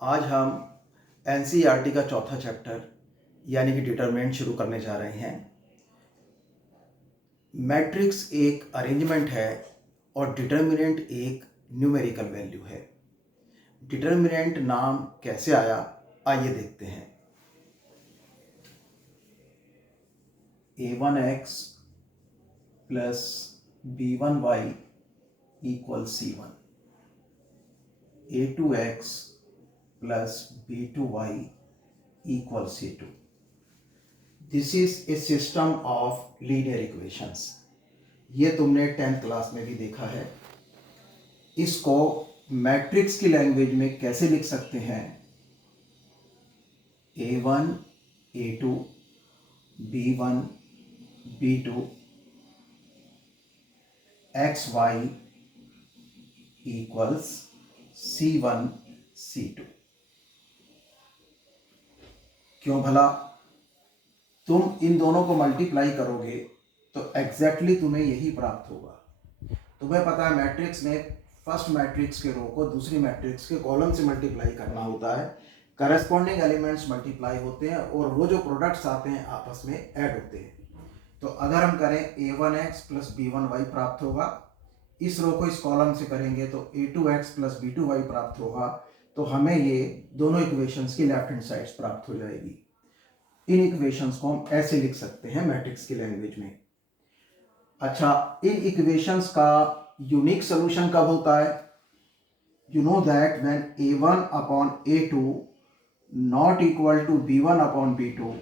आज हम एनसीईआरटी का चौथा चैप्टर यानी कि डिटरमिनेंट शुरू करने जा रहे हैं। मैट्रिक्स एक अरेंजमेंट है और डिटरमिनेंट एक न्यूमेरिकल वैल्यू है। डिटरमिनेंट नाम कैसे आया, आइए देखते हैं। a1x plus b1y equal c1, a2x plus b2y equal c2। This is a system of linear equations. ये तुमने 10th क्लास में भी देखा है। इसको मैट्रिक्स की लैंग्वेज में कैसे लिख सकते हैं? a1 a2 b1 b2 xy equals c1 c2। क्यों भला? तुम इन दोनों को मल्टीप्लाई करोगे तो एग्जैक्टली तुम्हें यही प्राप्त होगा। तुम्हें पता है मैट्रिक्स में फर्स्ट मैट्रिक्स के रो को दूसरी मैट्रिक्स के कॉलम से मल्टीप्लाई करना होता है। करस्पॉन्डिंग एलिमेंट्स मल्टीप्लाई होते हैं और वो जो प्रोडक्ट्स आते हैं आपस में ऐड होते हैं। तो अगर हम करें a1x प्लस b1y प्राप्त होगा, इस रो को इस कॉलम से करेंगे तो a2x प्लस b2y प्राप्त होगा। तो हमें ये दोनों इक्वेशंस की लेफ्ट हैंड साइड्स प्राप्त हो जाएगी। इन इक्वेशंस को हम ऐसे लिख सकते हैं मैट्रिक्स की लैंग्वेज में। अच्छा, इन इक्वेशंस का यूनिक सॉल्यूशन कब होता है? You know that when a1 upon a2 not equal to b1 upon b2,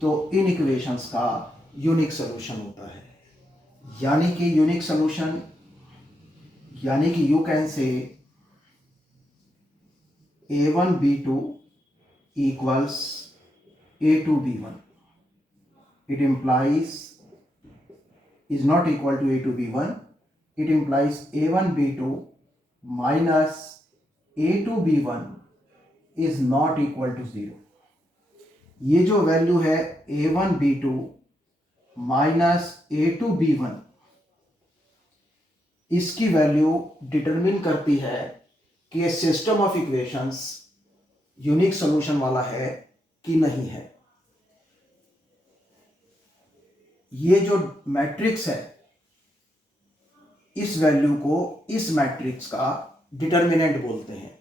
तो इन इक्वेशंस का यूनिक सॉल्यूशन होता है। यानी कि यूनिक सॉल्यूशन यानी कि you can say a1 b2 equals a2 b1. It implies is not equal to a2 b1. It implies a1 b2 minus a2 b1 is not equal to 0. ये जो value है a1 b2 minus a2 b1, इसकी value determine करती है कि ये system of equations unique solution वाला है कि नहीं है। ये जो मैट्रिक्स है, इस वैल्यू को इस मैट्रिक्स का डिटरमिनेंट बोलते हैं।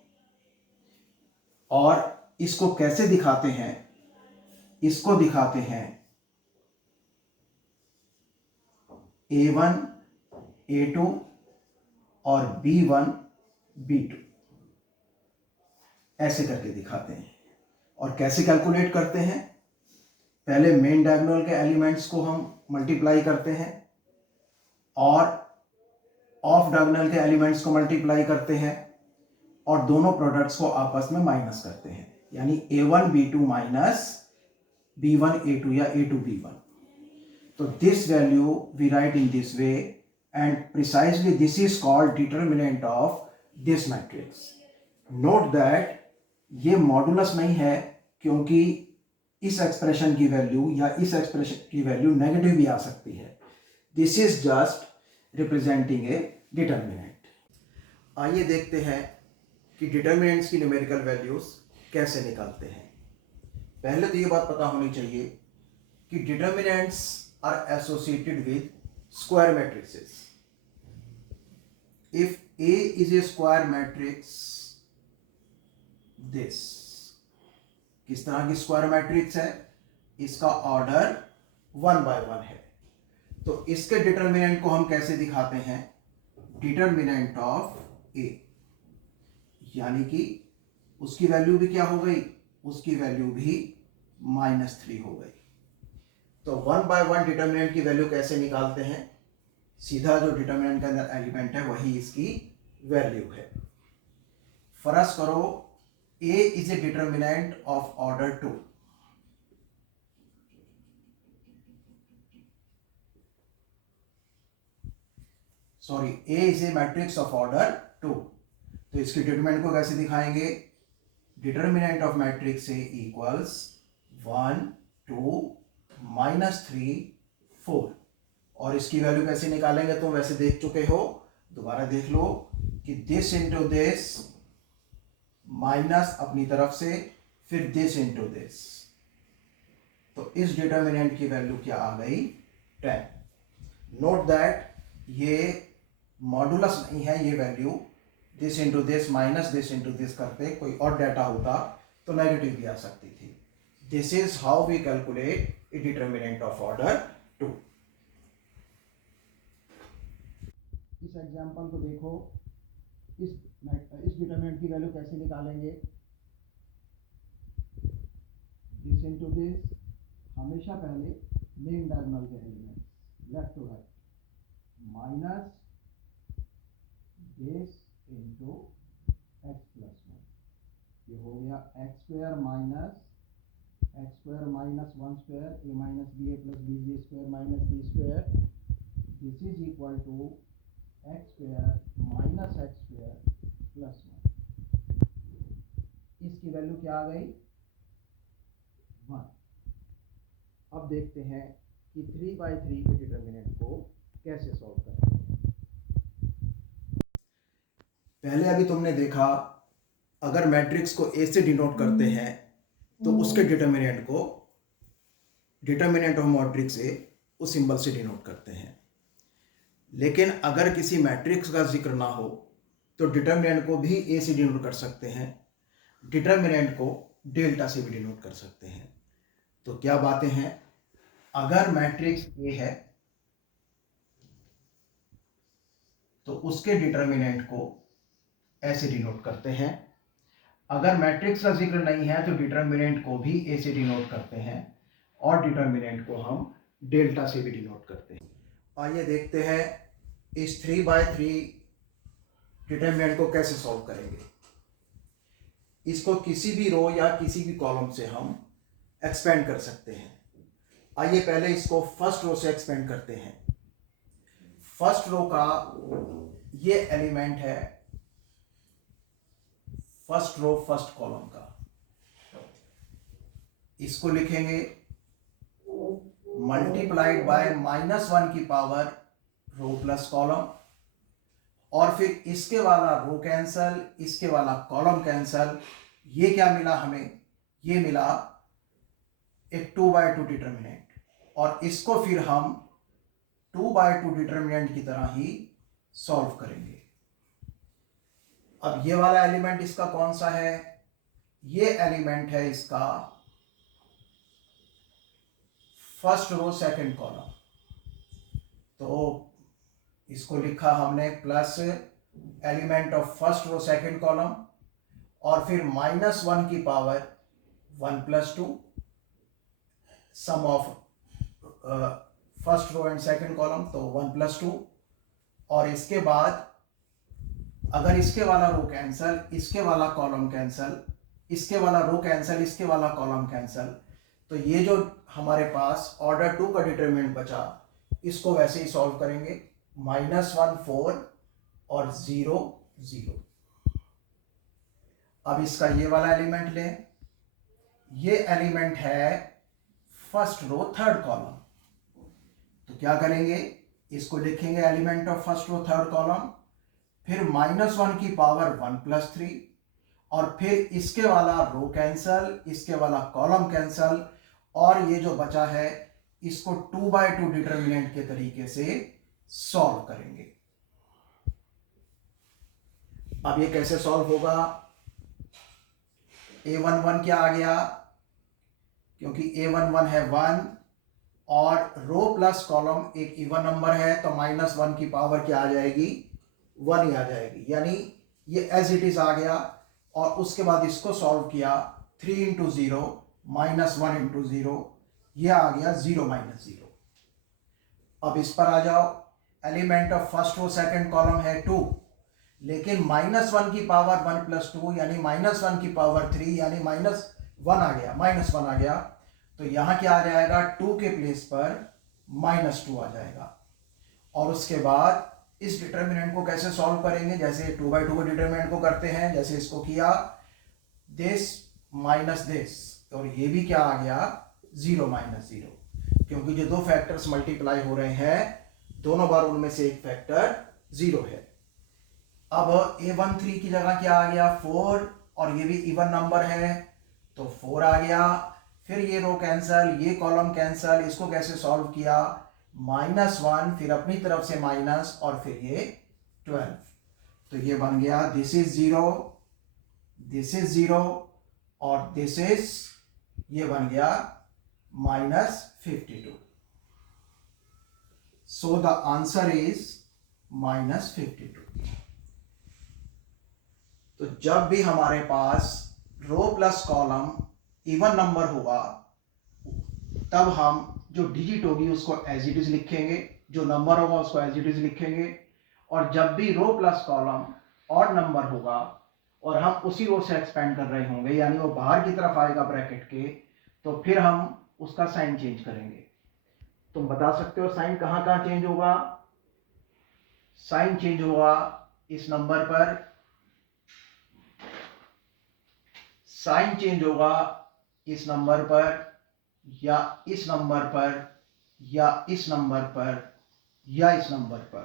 और इसको कैसे दिखाते हैं? इसको दिखाते हैं a1 a2 और b1 b2 ऐसे करके दिखाते हैं। और कैसे कैलकुलेट करते हैं? पहले मेन डायगोनल के एलिमेंट्स को हम मल्टीप्लाई करते हैं और ऑफ डायगोनल के एलिमेंट्स को मल्टीप्लाई करते हैं और दोनों प्रोडक्ट्स को आपस में माइनस करते हैं। यानी a1 b2 minus b1 a2 या a2 b1। तो this value we write in this way and precisely this is called determinant of this matrix. Note that ये मॉडुलस नहीं है, क्योंकि इस एक्सप्रेशन की वैल्यू या इस एक्सप्रेशन की वैल्यू नेगेटिव भी आ सकती है। This is just representing A determinant. आइए देखते हैं कि डिटरमिनेंट्स की न्यूमेरिकल वैल्यूज कैसे निकालते हैं। पहले तो ये बात पता होनी चाहिए कि determinants are associated with square matrices. If A is a square matrix, this किस तरह की स्क्वायर मैट्रिक्स है? इसका ऑर्डर 1 by 1 है। तो इसके डिटरमिनेंट को हम कैसे दिखाते हैं? डिटरमिनेंट ऑफ A, यानी कि उसकी वैल्यू भी क्या हो गई? उसकी वैल्यू भी -3 हो गई। तो 1 by 1 डिटरमिनेंट की वैल्यू कैसे निकालते हैं? सीधा जो डिटरमिनेंट के अंदर एलिमेंट है वही इसकी वैल्यू है। फर्ज करो A is a determinant of order 2. Sorry, A is a matrix of order 2. तो इसके डिटरमिनेंट को कैसे दिखाएंगे? Determinant of matrix A equals 1 2 -3 4। और इसकी वैल्यू कैसे निकालेंगे? तुम वैसे देख चुके हो, दोबारा देख लो कि दिस इंटू दिस माइनस अपनी तरफ से, फिर दिस इंटू दिस। तो इस डिटर्मिनेंट की वैल्यू क्या आ गई? 10। नोट दैट ये मॉडुलस नहीं है, ये value this into this minus this into this करते कोई और डाटा होता तो नेगेटिव भी आ सकती थी। This is how we calculate a determinant of order 2। इस एग्जांपल को देखो, इस डिटरमिनेंट की वैल्यू कैसे निकालेंगे? दिस इनटू दिस, हमेशा पहले मेन डायगोनल के element left to right, minus this into x plus 1, ये हो गया x square minus 1 square a minus b a plus b जी square minus b square, this is equal to x square minus x square plus 1। इसकी value क्या आ गई? 1। अब देखते हैं कि 3/3 के डिटर्मिनेंट को कैसे सॉल्व करेंगे। पहले अभी तुमने देखा, अगर मैट्रिक्स को ए से डिनोट करते हैं तो उसके डिटर्मिनेंट को, डिटर्मिनेंट ऑफ मैट्रिक्स ए, उस सिंबल से डिनोट करते हैं। लेकिन अगर किसी मैट्रिक्स का जिक्र ना हो तो डिटर्मिनेंट को भी ए से डिनोट कर सकते हैं, डिटर्मिनेंट को डेल्टा से भी डिनोट कर सकते हैं। तो क्या बातें हैं? अगर मैट्रिक्स ए है तो उसके डिटर्मिनेंट को ऐसे डिनोट करते हैं। अगर मैट्रिक्स का जिक्र नहीं है तो डिटर्मिनेंट को भी ए से डिनोट करते हैं और डिटर्मिनेंट को हम डेल्टा से भी डिनोट करते हैं। आइए देखते हैं इस 3/3 डिटर्मिनेंट को कैसे सॉल्व करेंगे। इसको किसी भी रो या किसी भी कॉलम से हम एक्सपेंड कर सकते हैं। आइए पहले इसको फर्स्ट रो से एक्सपेंड करते हैं। फर्स्ट रो का ये एलिमेंट है, फर्स्ट रो फर्स्ट कॉलम का। इसको लिखेंगे मल्टीप्लाइड बाय -1 की पावर रो प्लस कॉलम, और फिर इसके वाला रो कैंसल, इसके वाला कॉलम कैंसल। ये क्या मिला हमें? ये मिला एक 2/2 डिटर्मिनेंट, और इसको फिर हम 2/2 डिटर्मिनेंट की तरह ही सॉल्व करेंगे। अब ये वाला एलिमेंट इसका कौन सा है? ये एलिमेंट है इसका फर्स्ट रो सेकंड कॉलम। तो इसको लिखा हमने plus element of first row second column, और फिर -1 की power 1 + 2 sum of first row and second column, तो 1 + 2। और इसके बाद अगर इसके वाला रो कैंसल, इसके वाला कॉलम कैंसल, इसके वाला रो कैंसल, इसके वाला कॉलम कैंसल, तो ये जो हमारे पास ऑर्डर 2 का डिटरमिनेंट बचा, इसको वैसे ही सॉल्व करेंगे। -1 4 और 0 0। अब इसका ये वाला एलिमेंट लें, ये एलिमेंट है फर्स्ट रो थर्ड कॉलम। तो क्या करेंगे? इसको लिखेंगे element of first row third column, फिर -1 की पावर 1 + 3, और फिर इसके वाला रो कैंसल, इसके वाला कॉलम कैंसल, और ये जो बचा है इसको 2/2 डिटर्मिनेंट के तरीके से सॉल्व करेंगे। अब ये कैसे सॉल्व होगा? a11 क्या आ गया? क्योंकि a11 है 1 और रो प्लस कॉलम एक इवन नंबर है, तो -1 की पावर क्या आ जाएगी? 1 ही आ जाएगी। यानी ये एज इट इज आ गया, और उसके बाद इसको सॉल्व किया 3 × 0 -1 × 0, ये आ गया 0 - 0। अब इस पर आ जाओ, element of first row second column है 2, लेकिन -1 की पावर 1 + 2 यानी -1 की पावर 3 यानी -1 आ गया, -1 आ गया। तो यहाँ क्या आ जाएगा? 2 के प्लेस पर -2 आ जाएगा। और उसके बाद इस डिटर्मिनेंट को कैसे सॉल्व करेंगे? जैसे 2/2 को डिटर्मिनेंट को करते हैं, जैसे इसको किया दिस माइनस दिस, और ये भी क्या आ गया? 0 - 0, क्योंकि जो दो फैक्टर्स मल्टीप्लाई हो रहे हैं दोनों बार उनमें से एक फैक्टर 0 है। अब a13 की जगह क्या आ गया? 4, और ये भी इवन नंबर है तो 4 आ गया। फिर ये रो कैंसल, ये कॉलम कैंसल, इसको कैसे सॉल्व किया, -1, फिर अपनी तरफ से माइनस और फिर ये 12, तो ये बन गया दिस इज 0, दिस इज 0 और दिस इज, ये बन गया -52। So the answer is -52। तो जब भी हमारे पास रो प्लस कॉलम इवन नंबर होगा तब हम जो डिजिट होगी उसको एज इट इज लिखेंगे, जो नंबर होगा उसको एज इट इज लिखेंगे। और जब भी रो प्लस कॉलम ऑड नंबर होगा और हम उसी रो से एक्सपेंड कर रहे होंगे, यानी वो बाहर की तरफ आएगा ब्रैकेट के, तो फिर हम उसका साइन चेंज करेंगे। तुम बता सकते हो साइन कहाँ कहाँ चेंज होगा? साइन चेंज होगा इस नंबर पर, साइन चेंज होगा इस नंबर पर, या इस नंबर पर, या इस नंबर पर, या इस नंबर पर,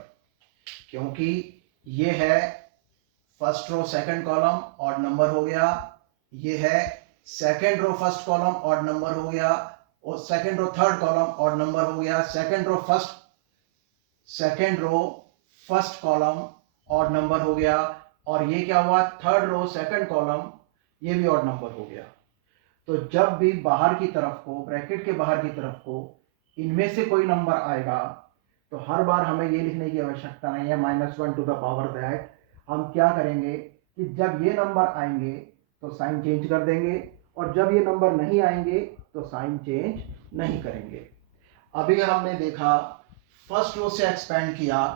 क्योंकि ये है first row second column odd number हो गया, ये है second row first column odd number हो गया, और second row third column odd number हो गया, second row first column odd number हो गया, और ये क्या हुआ, थर्ड रो सेकंड कॉलम, ये भी ऑड नंबर हो गया। तो जब भी बाहर की तरफ को, ब्रैकेट के बाहर की तरफ को इनमें से कोई नंबर आएगा तो हर बार हमें ये लिखने की आवश्यकता नहीं है -1 टू द पावर दैट। हम क्या करेंगे कि जब ये नंबर आएंगे तो साइन चेंज कर देंगे, और जब ये नंबर नहीं आएंगे तो साइन चेंज नहीं करेंगे। अभी हमने देखा फर्स्ट रो से एक्सपेंड किया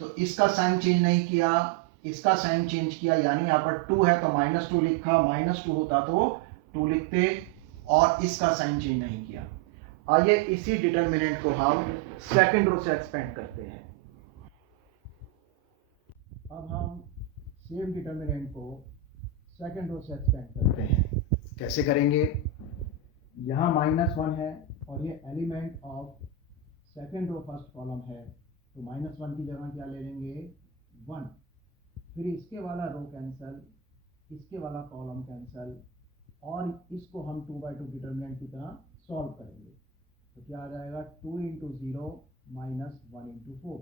तो इसका साइन चेंज नहीं किया, इसका साइन चेंज किया, यानी यहाँ पर 2 है तो -2 लिखा, -2 होता तो 2 लिखते, और इसका साइन चेंज नहीं किया। आइए इसी डिटरमिनेंट को हम सेकंड रो से एक्सपेंड करते हैं। अब हम सेम डिटरमिनेंट को सेकंड रो से एक्सपेंड करते हैं। कैसे करेंगे? यहाँ -1 है और ये element of second row first column है, तो -1 की जगह क्या ले लेंगे, 1। फिर इसके वाला रो कैंसल, इसके वाला कॉलम कैंसल, और इसको हम 2/2 डिटरमिनेंट की तरह सॉल्व करेंगे। तो क्या आ जाएगा, 2 × 0 -1 × 4,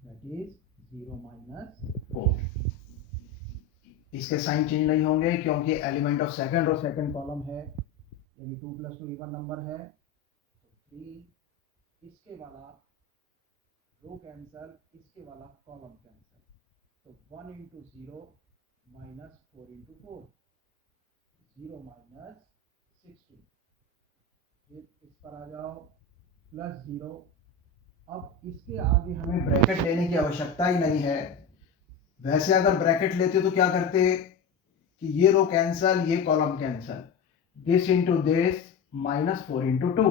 दैट इज 0 - 4। इसके साइन चेंज नहीं होंगे क्योंकि element of second row second column है, यानी 2 + 2 इवन नंबर है, तो 3, इसके वाला रो कैंसल, इसके वाला कॉलम कैंसल, तो 1 × 0 -4 × 4, 0 - 16। फिर इस पर आ जाओ +0। अब इसके आगे हमें ब्रैकेट लेने की आवश्यकता ही नहीं है। वैसे अगर ब्रैकेट लेते तो क्या करते कि ये रो कैंसल, ये column cancel, this into this, -4 × 2,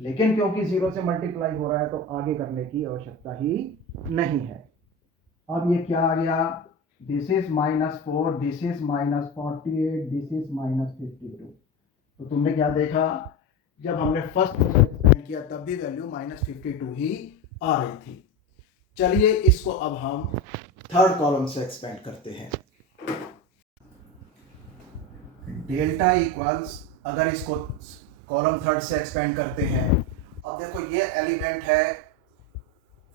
लेकिन क्योंकि 0 से मल्टीप्लाई हो रहा है तो आगे करने की आवश्यकता ही नहीं है। अब ये क्या आ गया, this is -4, this is -48, this is -52। तो तुमने क्या देखा, जब हमने फर्स्ट एक्सपेंड किया तब भी वैल्यू -52 ही आ रही थी। चलिए इसको अब हम थर्ड कॉलम से एक्सपेंड करते हैं। डेल्टा इक्वल्स, अगर इसको कॉलम थर्ड से एक्सपेंड करते हैं, अब देखो ये एलिमेंट है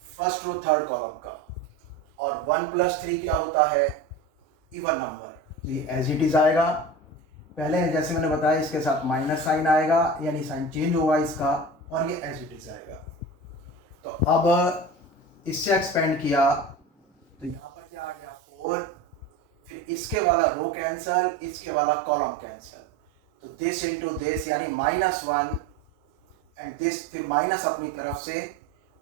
फर्स्ट रो थर्ड कॉलम का, और 1 + 3 क्या होता है, इवन नंबर, ये एज इट इज आएगा। पहले जैसे मैंने बताया इसके साथ माइनस साइन आएगा, यानी साइन चेंज होगा इसका, और ये एज इट इज आएगा। तो अब इससे एक्सपेंड किया तो यहाँ पर क्या आ गया, 4, फिर इसके वाला रो कैंसल, इसके वाला कॉलम कैंसल, तो दिस इंटू दिस, यानी -1 एंड दिस, फिर माइनस अपनी तरफ से,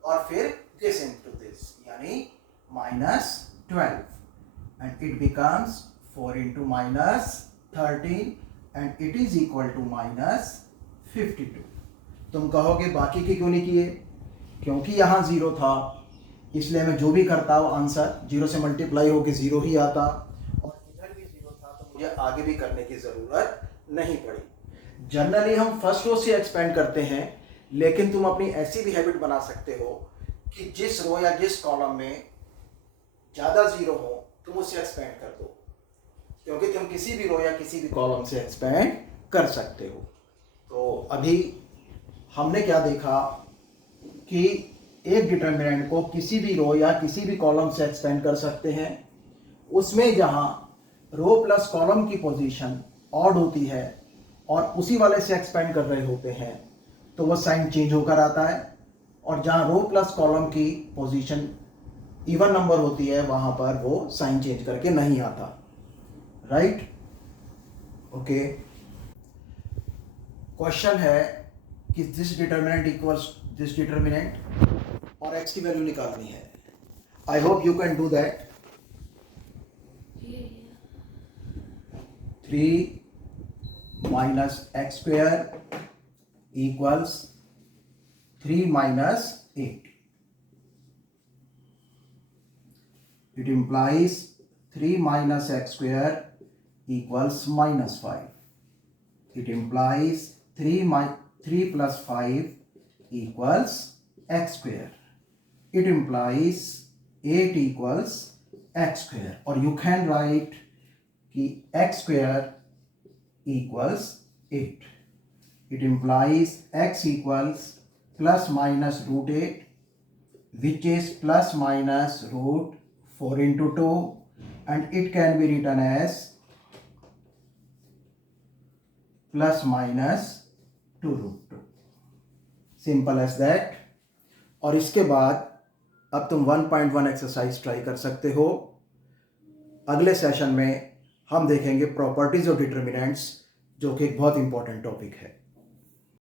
और फिर दिस इंटू दिस, यानी -12, and it becomes 4 × -13 and it is equal to -52। तुम कहोगे बाकी के क्यों नहीं किए? क्योंकि यहाँ 0 था, इसलिए मैं जो भी करता हूँ आंसर 0 से मल्टीप्लाई होकर 0 ही आता, और इधर भी 0 था तो मुझे आगे भी करने की ज़रूरत नहीं पड़ी। जनरली हम फर्स्ट रो से एक्सपेंड करते हैं, लेकिन तुम अपनी ऐसी भी हैबिट बना सकते हो कि जिस रो या जिस कॉलम में ज़्यादा 0 हो तुम उससे एक्सपेंड कर दो। क्योंकि तुम किसी भी रो या किसी भी कॉलम से एक्सपेंड कर सकते हो। तो अभी हमने क्या देखा कि एक डिटर्मिनेंट को किसी भी रो या किसी भी कॉलम से एक्सपेंड कर सकते हैं, उसमें जहां रो प्लस कॉलम की पोजीशन ऑड होती है और उसी वाले से एक्सपेंड कर रहे होते हैं तो वो साइन चेंज होकर आता है, और जहां रो प्लस कॉलम की पोजीशन इवन नंबर होती है वहां पर वो साइन चेंज करके नहीं आता। Right, okay. क्वेश्चन है कि this determinant equals this determinant और x की वैल्यू निकालनी है। I hope you can do that. 3 minus x square equals 3 minus 8. It implies 3 minus x square equals minus 5. It implies 3 plus 5 equals x square. It implies 8 equals x square. Or you can write कि x square equals 8. It implies x equals plus minus root 8, which is plus minus root 4 into 2, and it can be written as plus minus 2 root 2. Simple as that. और इसके बाद अब तुम 1.1 exercise try कर सकते हो। अगले सेशन में हम देखेंगे प्रॉपर्टीज ऑफ डिटर्मिनेंट्स, जो कि एक बहुत इंपॉर्टेंट टॉपिक है।